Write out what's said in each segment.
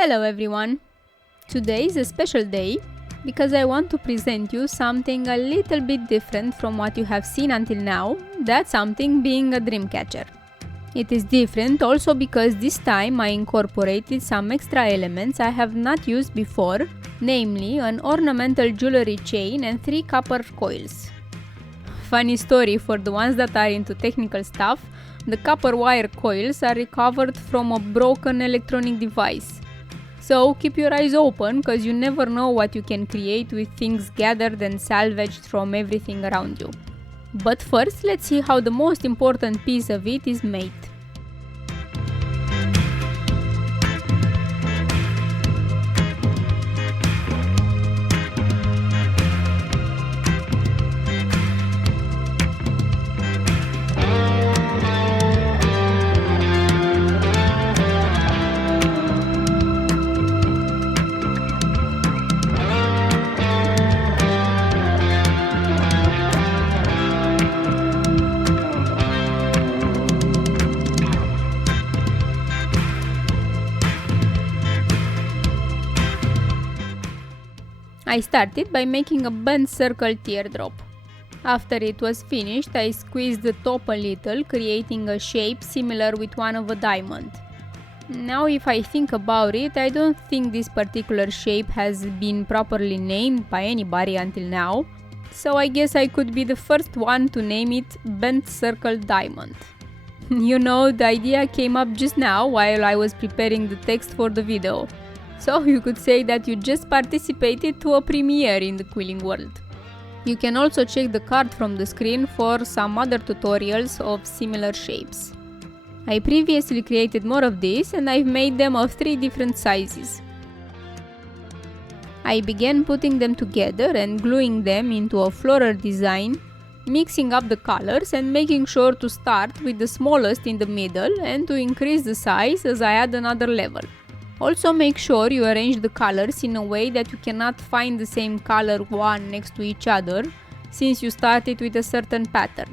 Hello everyone! Today is a special day because I want to present you something a little bit different from what you have seen until now, that something being a dreamcatcher. It is different also because this time I incorporated some extra elements I have not used before, namely an ornamental jewelry chain and 3 copper coils. Funny story for the ones that are into technical stuff, the copper wire coils are recovered from a broken electronic device. So keep your eyes open, cause you never know what you can create with things gathered and salvaged from everything around you. But first, let's see how the most important piece of it is made. I started by making a bent circle teardrop. After it was finished, I squeezed the top a little, creating a shape similar with one of a diamond. Now if I think about it, I don't think this particular shape has been properly named by anybody until now, so I guess I could be the first one to name it Bent Circle Diamond. You know, the idea came up just now while I was preparing the text for the video. So you could say that you just participated to a premiere in the quilling world. You can also check the card from the screen for some other tutorials of similar shapes. I previously created more of these and I've made them of 3 different sizes. I began putting them together and gluing them into a floral design, mixing up the colors and making sure to start with the smallest in the middle and to increase the size as I add another level. Also make sure you arrange the colors in a way that you cannot find the same color one next to each other, since you started with a certain pattern.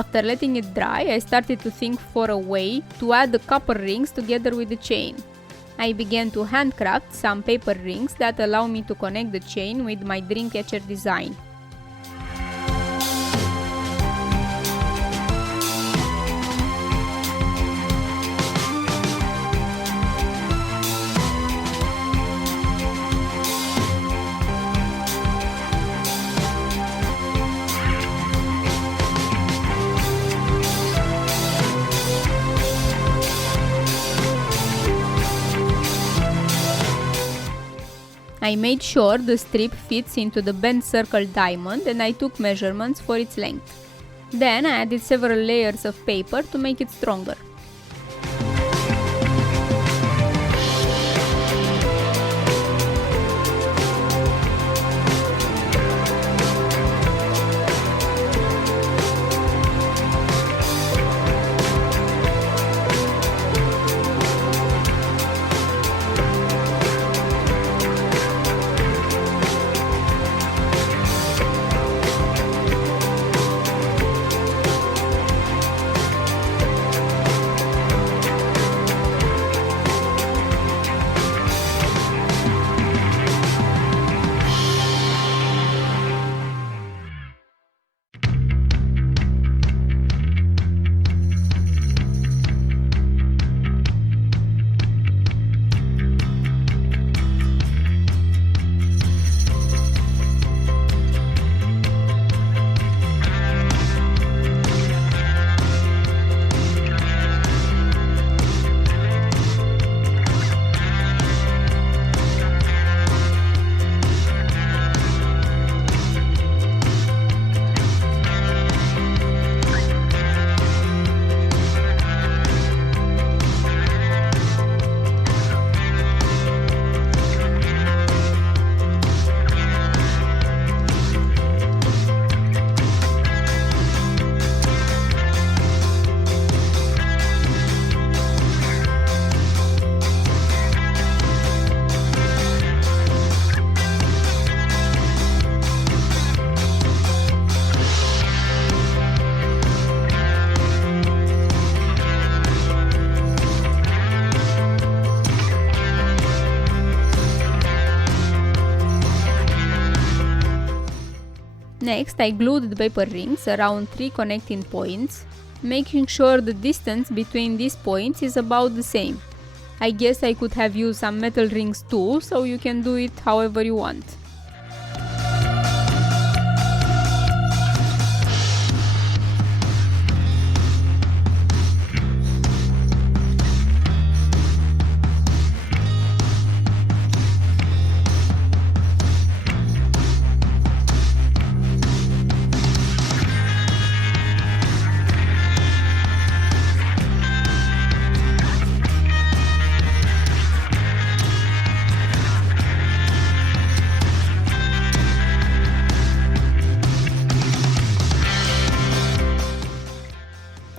After letting it dry, I started to think for a way to add the copper rings together with the chain. I began to handcraft some paper rings that allow me to connect the chain with my dreamcatcher design. I made sure the strip fits into the bent circle diamond and I took measurements for its length. Then I added several layers of paper to make it stronger. Next, I glued the paper rings around 3 connecting points, making sure the distance between these points is about the same. I guess I could have used some metal rings too, so you can do it however you want.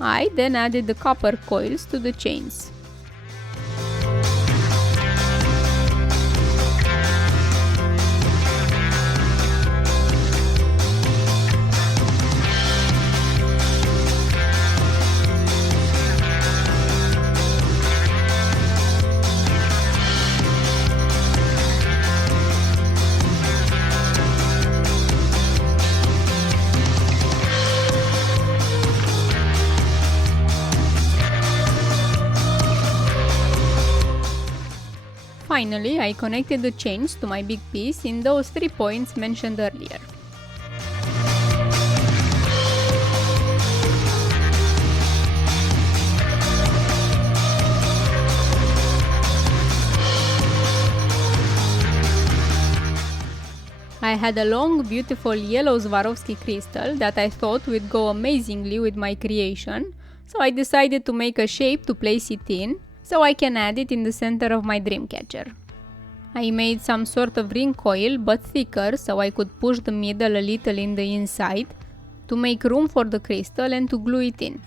I then added the copper coils to the chains. Finally, I connected the chains to my big piece in those 3 points mentioned earlier. I had a long, beautiful yellow Swarovski crystal that I thought would go amazingly with my creation, so I decided to make a shape to place it in, so I can add it in the center of my dreamcatcher. I made some sort of ring coil but thicker so I could push the middle a little in the inside to make room for the crystal and to glue it in.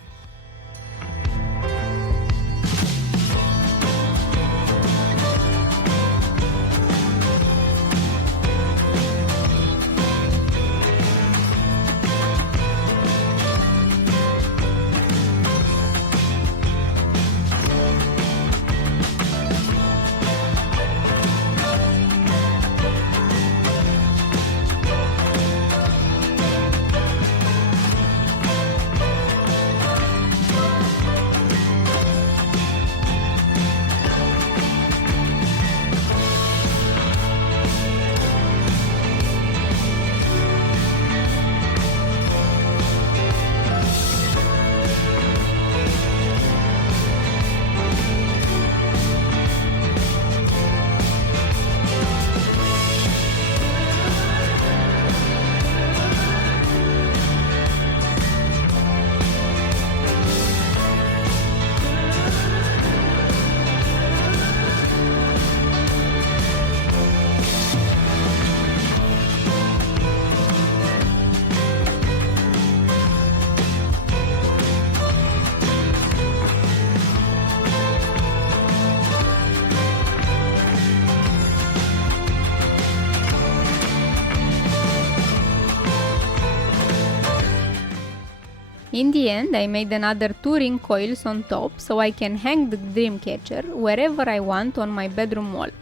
In the end, I made another 2 ring coils on top so I can hang the dreamcatcher wherever I want on my bedroom wall.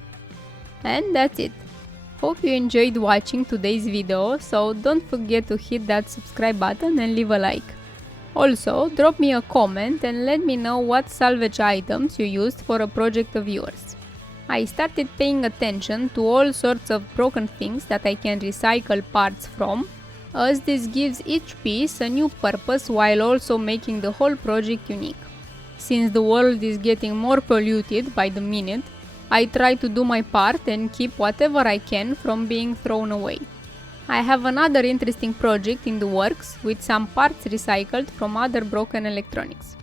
And that's it. Hope you enjoyed watching today's video, so don't forget to hit that subscribe button and leave a like. Also, drop me a comment and let me know what salvage items you used for a project of yours. I started paying attention to all sorts of broken things that I can recycle parts from, as this gives each piece a new purpose while also making the whole project unique. Since the world is getting more polluted by the minute, I try to do my part and keep whatever I can from being thrown away. I have another interesting project in the works with some parts recycled from other broken electronics.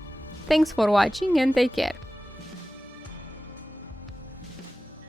Thanks for watching and take care!